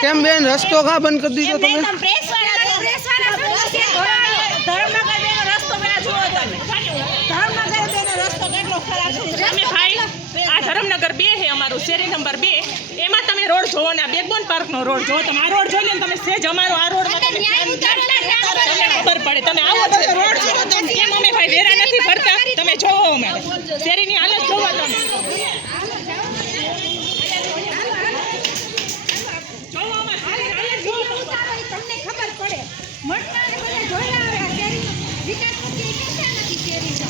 કેમ બેન? રસ્તો કા બંધ કરી દીધો તમે? ધર્મનગર બેનો રસ્તો પેલા જુઓ તમે ધર્મનગર બેનો રસ્તો કેટલો ખરાબ છે? તમે ભાઈ આ ધરમનગર બે છે અમારું શેરી નંબર બે. એમાં તમે રોડ જોવો ને બેગબોન પાર્ક પાર્કનો રોડ જોવો. તમે આ રોડ જોઈ લે તમે સેજ અમારો આ તમને ખબર પડે. તમે આવો રોડ જોવો. કેમ અમે ભાઈ વેરા નથી ભરતા? તમે જોવો અમારે શેરીની હાલત જોવો તમે જોવો અમારે શેરીની હાલત જોવો તમે. તમને ખબર પડે મળનારે બધા જોયા આવે આ શેરીનો વિકાસ પછી કેટલા નથી શેરીનો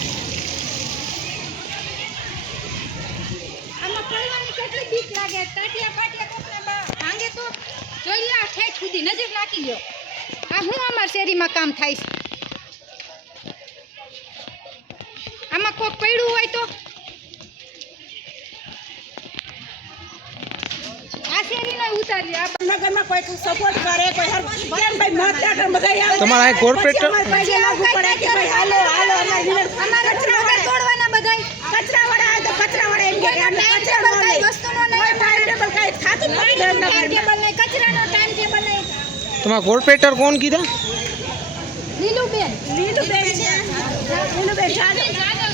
આમાં કરવાની કેટલી બીક લાગે ટાટિયા ફાટિયા કોકને બા- ભાંગે તો. જોઈ લે આ ઠેઠ સુધી નજીક નાખી લ્યો આ હું અમાર શેરીમાં કામ થાય છે? આમાં કોક પડ્યું હોય તો. તમારા વાળા. કચરા વાળા એમ કે તમારા કોર્પોરેટર કોણ કીધા? લીલુબેન. લીલું બેન છે. લીલું બેન જાજો.